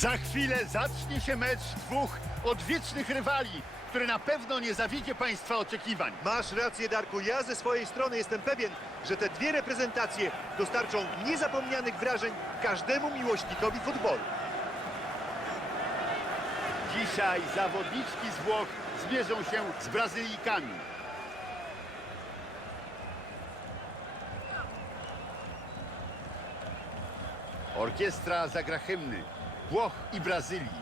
Za chwilę zacznie się mecz dwóch odwiecznych rywali, który na pewno nie zawiedzie Państwa oczekiwań. Masz rację, Darku. Ja ze swojej strony jestem pewien, że te dwie reprezentacje dostarczą niezapomnianych wrażeń każdemu miłośnikowi futbolu. Dzisiaj zawodniczki z Włoch zmierzą się z Brazylijkami. Orkiestra zagra hymny Włoch i Brazylii.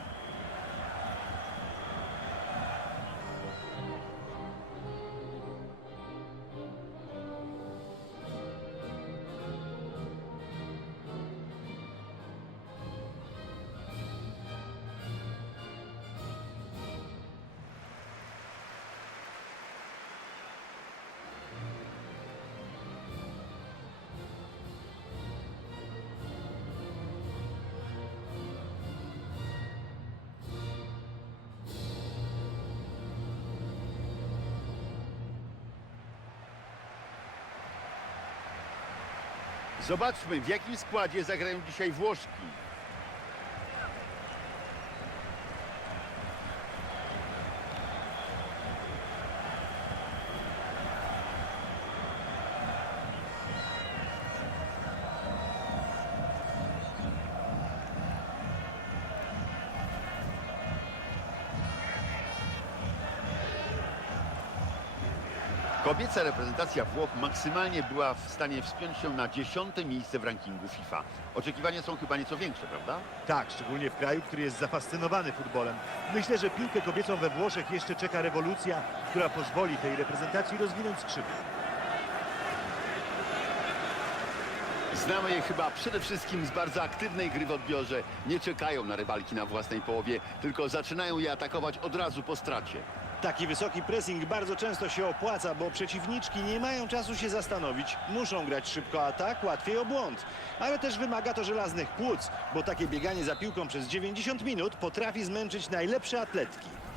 Zobaczmy, w jakim składzie zagrają dzisiaj Włoszki. Kobieca reprezentacja Włoch maksymalnie była w stanie wspiąć się na dziesiąte miejsce w rankingu FIFA. Oczekiwania są chyba nieco większe, prawda? Tak, szczególnie w kraju, który jest zafascynowany futbolem. Myślę, że piłkę kobiecą we Włoszech jeszcze czeka rewolucja, która pozwoli tej reprezentacji rozwinąć skrzydła. Znamy je chyba przede wszystkim z bardzo aktywnej gry w odbiorze. Nie czekają na rywalki na własnej połowie, tylko zaczynają je atakować od razu po stracie. Taki wysoki pressing bardzo często się opłaca, bo przeciwniczki nie mają czasu się zastanowić. Muszą grać szybko, a tak łatwiej o błąd. Ale też wymaga to żelaznych płuc, bo takie bieganie za piłką przez 90 minut potrafi zmęczyć najlepsze atletki.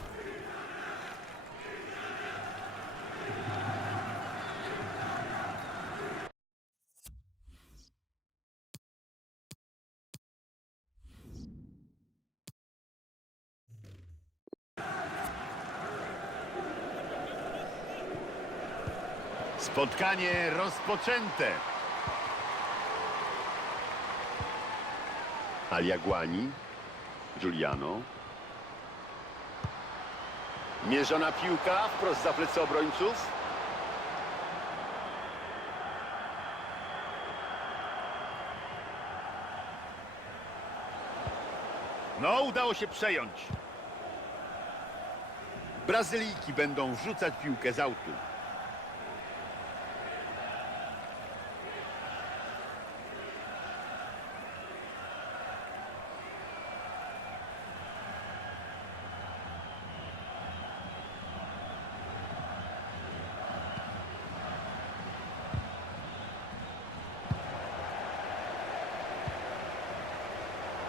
Spotkanie rozpoczęte. Aliaguani, Giuliano. Mierzona piłka wprost za plecy obrońców. No, udało się przejąć. Brazylijki będą wrzucać piłkę z autu.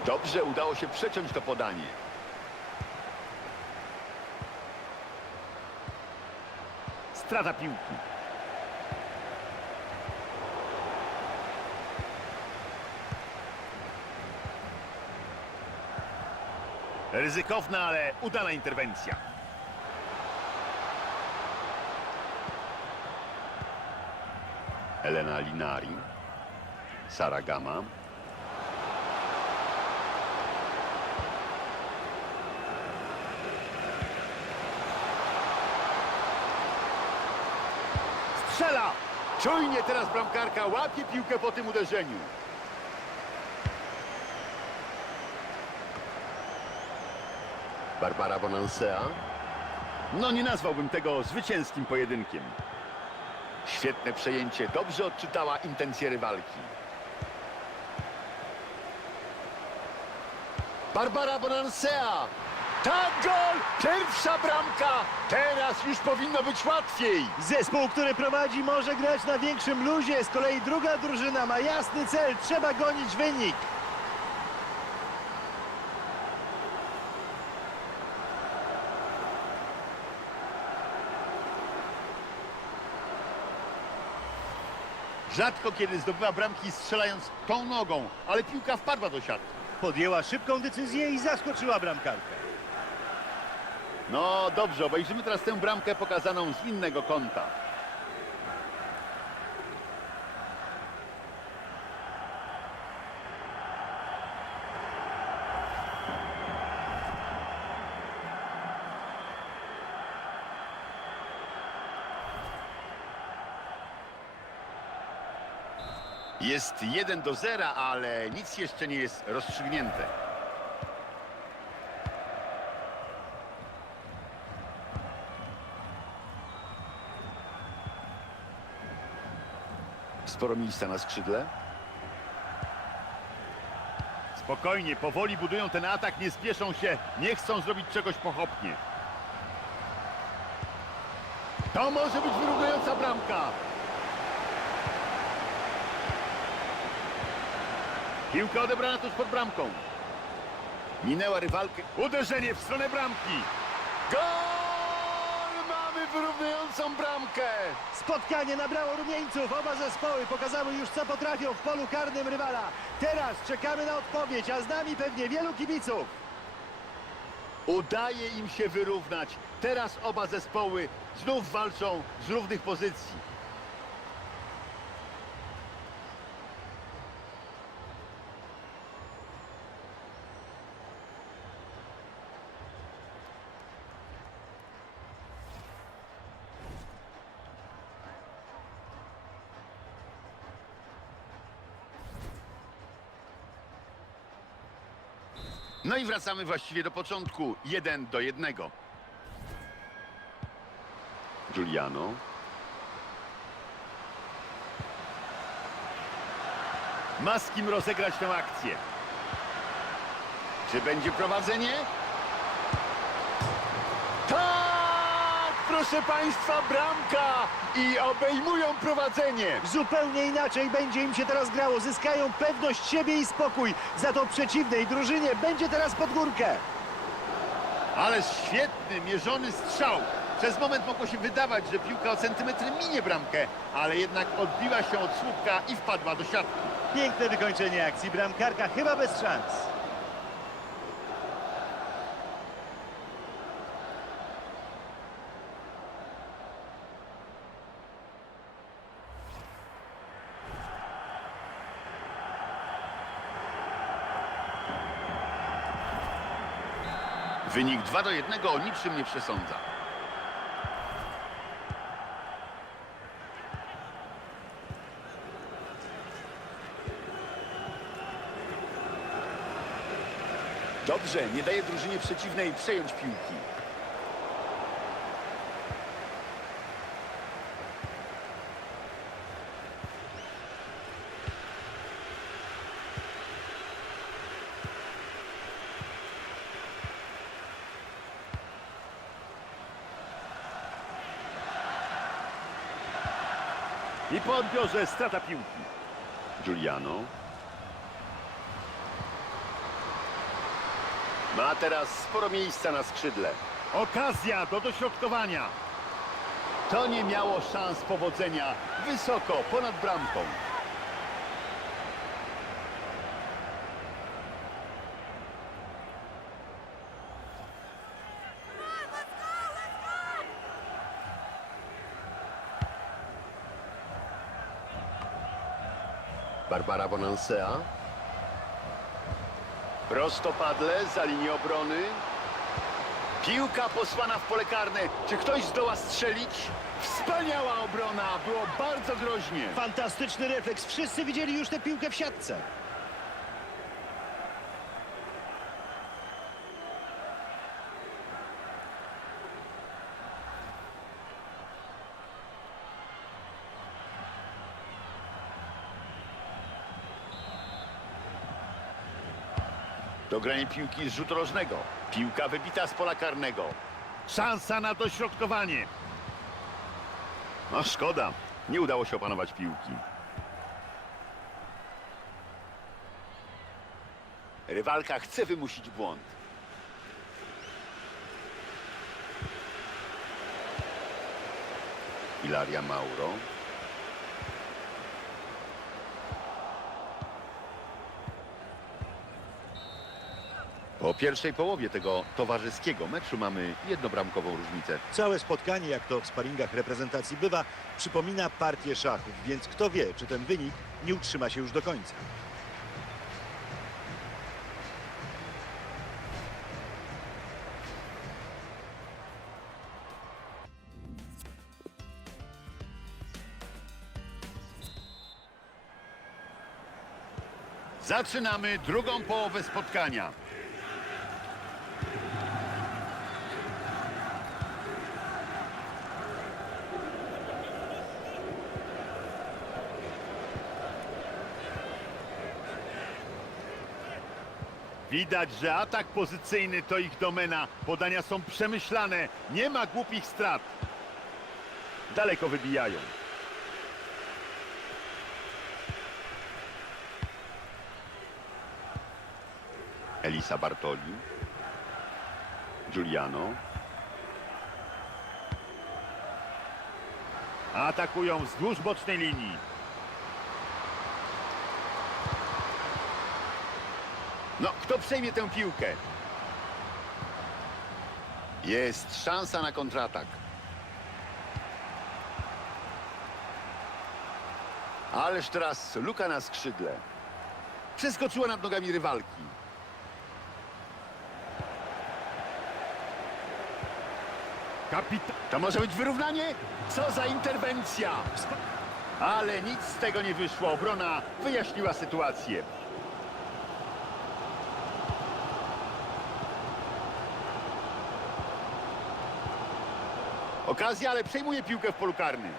Dobrze udało się przeciąć to podanie. Strata piłki. Ryzykowna, ale udana interwencja. Elena Linari. Sara Gama. Strzela! Teraz bramkarka łapie piłkę po tym uderzeniu. Barbara Bonansea. No nie nazwałbym tego zwycięskim pojedynkiem. Świetne przejęcie, dobrze odczytała intencje rywalki. Barbara Bonansea! Tak, gol! Pierwsza bramka! Teraz już powinno być łatwiej. Zespół, który prowadzi, może grać na większym luzie. Z kolei druga drużyna ma jasny cel. Trzeba gonić wynik. Rzadko kiedy zdobywa bramki strzelając tą nogą, ale piłka wpadła do siatki. Podjęła szybką decyzję i zaskoczyła bramkarkę. No dobrze, obejrzymy teraz tę bramkę pokazaną z innego kąta. Jest 1 do 0, ale nic jeszcze nie jest rozstrzygnięte. Sporo miejsca na skrzydle. Spokojnie, powoli budują ten atak, nie spieszą się, nie chcą zrobić czegoś pochopnie. To może być wyrównująca bramka. Piłka odebrana tuż pod bramką. Minęła rywalkę. Uderzenie w stronę bramki. Gol! Wyrównującą bramkę. Spotkanie nabrało rumieńców. Oba zespoły pokazały już co potrafią w polu karnym rywala. Teraz czekamy na odpowiedź, a z nami pewnie wielu kibiców. Udaje im się wyrównać. Teraz oba zespoły znów walczą z równych pozycji. I wracamy właściwie do początku. Jeden do jednego. Giuliano. Ma z kim rozegrać tę akcję. Czy będzie prowadzenie? Proszę Państwa, bramka! I obejmują prowadzenie. Zupełnie inaczej będzie im się teraz grało. Zyskają pewność siebie i spokój. Za to przeciwnej drużynie będzie teraz pod górkę. Ale świetny, mierzony strzał. Przez moment mogło się wydawać, że piłka o centymetr minie bramkę, ale jednak odbiła się od słupka i wpadła do siatki. Piękne wykończenie akcji. Bramkarka chyba bez szans. Wynik 2 do 1 o niczym nie przesądza. Dobrze, nie daje drużynie przeciwnej przejąć piłki. I po odbiorze strata piłki. Giuliano. Ma teraz sporo miejsca na skrzydle. Okazja do dośrodkowania. To nie miało szans powodzenia. Wysoko, ponad bramką. Barbara Bonansea. Prostopadle za linię obrony. Piłka posłana w pole karne. Czy ktoś zdoła strzelić? Wspaniała obrona. Było bardzo groźnie. Fantastyczny refleks. Wszyscy widzieli już tę piłkę w siatce. Dogranie piłki z rzutu rożnego. Piłka wybita z pola karnego. Szansa na dośrodkowanie. No szkoda. Nie udało się opanować piłki. Rywalka chce wymusić błąd. Ilaria Mauro. Po pierwszej połowie tego towarzyskiego meczu mamy jednobramkową różnicę. Całe spotkanie, jak to w sparingach reprezentacji bywa, przypomina partię szachów, więc kto wie, czy ten wynik nie utrzyma się już do końca. Zaczynamy drugą połowę spotkania. Widać, że atak pozycyjny to ich domena. Podania są przemyślane. Nie ma głupich strat. Daleko wybijają. Elisa Bartoli. Giuliano. Atakują wzdłuż bocznej linii. No, kto przejmie tę piłkę? Jest szansa na kontratak. Ależ teraz luka na skrzydle. Przeskoczyła nad nogami rywalki. Kapitan. To może być wyrównanie? Co za interwencja! Ale nic z tego nie wyszło. Obrona wyjaśniła sytuację. Okazja, ale przejmuje piłkę w polu karnym.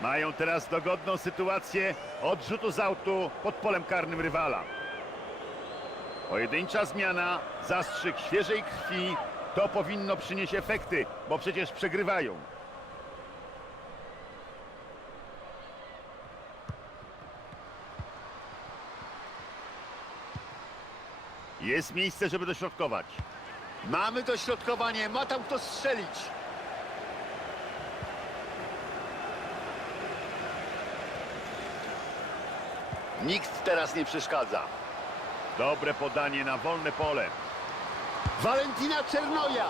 Mają teraz dogodną sytuację odrzutu z autu pod polem karnym rywala. Pojedyncza zmiana, zastrzyk świeżej krwi. To powinno przynieść efekty, bo przecież przegrywają. Jest miejsce, żeby dośrodkować. Mamy dośrodkowanie, ma tam kto strzelić. Nikt teraz nie przeszkadza. Dobre podanie na wolne pole. Valentina Czernoja.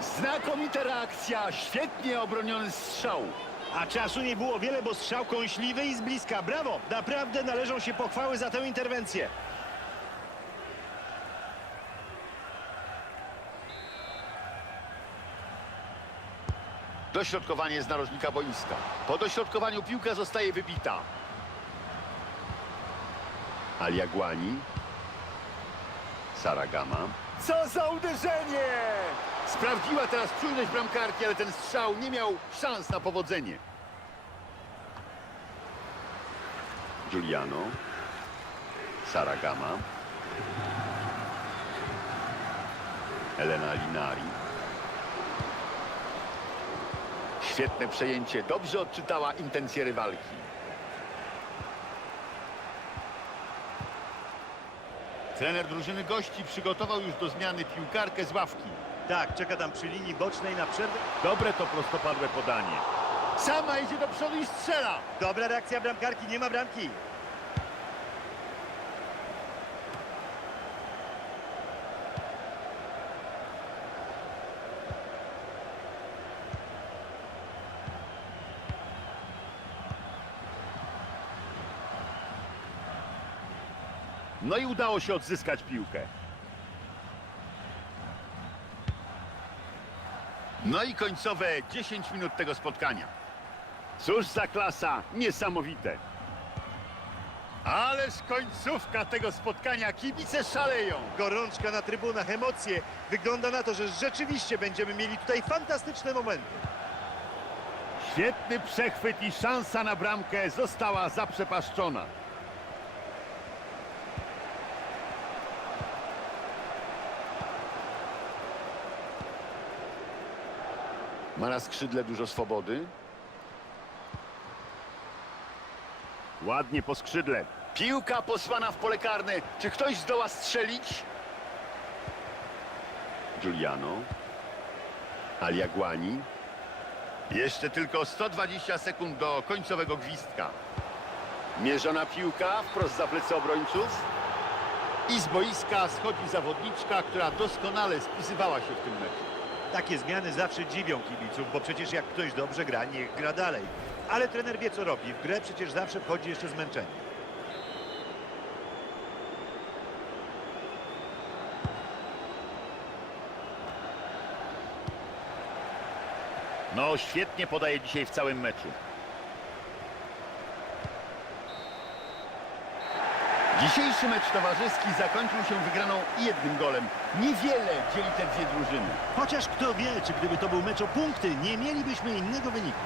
Znakomita reakcja, świetnie obroniony strzał. A czasu nie było wiele, bo strzał kąśliwy i z bliska. Brawo! Naprawdę należą się pochwały za tę interwencję. Dośrodkowanie z narożnika boiska. Po dośrodkowaniu piłka zostaje wybita. Aliaguani. Saragama. Co za uderzenie! Sprawdziła teraz czujność bramkarki, ale ten strzał nie miał szans na powodzenie. Giuliano. Saragama. Elena Linari. Świetne przejęcie. Dobrze odczytała intencje rywalki. Trener drużyny gości przygotował już do zmiany piłkarkę z ławki. Tak, czeka tam przy linii bocznej na przerwę. Dobre to prostopadłe podanie. Sama idzie do przodu i strzela. Dobra reakcja bramkarki, nie ma bramki. No i udało się odzyskać piłkę. No i końcowe 10 minut tego spotkania. Cóż za klasa, niesamowite. Ależ końcówka tego spotkania, kibice szaleją. Gorączka na trybunach, emocje. Wygląda na to, że rzeczywiście będziemy mieli tutaj fantastyczne momenty. Świetny przechwyt i szansa na bramkę została zaprzepaszczona. Ma na skrzydle dużo swobody. Ładnie po skrzydle. Piłka posłana w pole karne. Czy ktoś zdoła strzelić? Giuliano. Aliaguani. Jeszcze tylko 120 sekund do końcowego gwizdka. Mierzona piłka wprost za plecy obrońców. I z boiska schodzi zawodniczka, która doskonale spisywała się w tym meczu. Takie zmiany zawsze dziwią kibiców, bo przecież jak ktoś dobrze gra, niech gra dalej. Ale trener wie co robi. W grę przecież zawsze wchodzi jeszcze zmęczenie. No, świetnie podaje dzisiaj w całym meczu. Dzisiejszy mecz towarzyski zakończył się wygraną jednym golem. Niewiele dzieli te dwie drużyny. Chociaż kto wie, czy gdyby to był mecz o punkty, nie mielibyśmy innego wyniku.